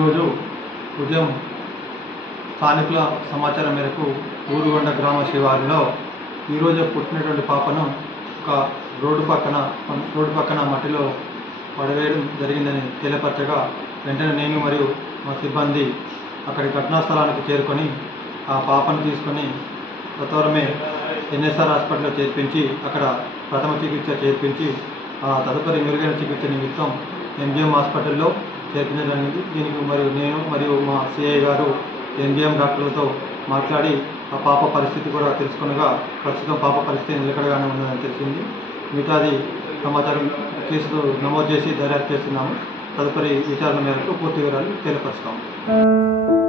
ఈరోజు ఉదయం స్థానికుల సమాచారం మేరకు ఊరుగొండ గ్రామ శివారులో ఈరోజు పుట్టినటువంటి పాపను ఒక రోడ్డు పక్కన మట్టిలో పడవేయడం జరిగిందని తెలియపరచగా వెంటనే నేను మరియు మా సిబ్బంది అక్కడి ఘటనా స్థలానికి చేరుకొని ఆ పాపను తీసుకొని సత్వరమే ఎన్ఎస్ఆర్ హాస్పిటల్లో చేర్పించి అక్కడ ప్రథమ చికిత్స చేర్పించి తదుపరి మెరుగైన చికిత్స నిమిత్తం ఎంజిఎం హాస్పిటల్లో చేర్పించడానికి దీనికి నేను మరియు మా సిఐ గారు ఎంజిఎం డాక్టర్లతో మాట్లాడి ఆ పాప పరిస్థితి కూడా తెలుసుకునగా ప్రస్తుతం పాప పరిస్థితి నిలకడగానే ఉందని తెలిసింది. మిగతాది సమాచారం కేసు నమోదు చేసి దర్యాప్తు చేస్తున్నాము. తదుపరి విచారణ మేరకు పూర్తి వివరాలు తెలియపరుస్తాము.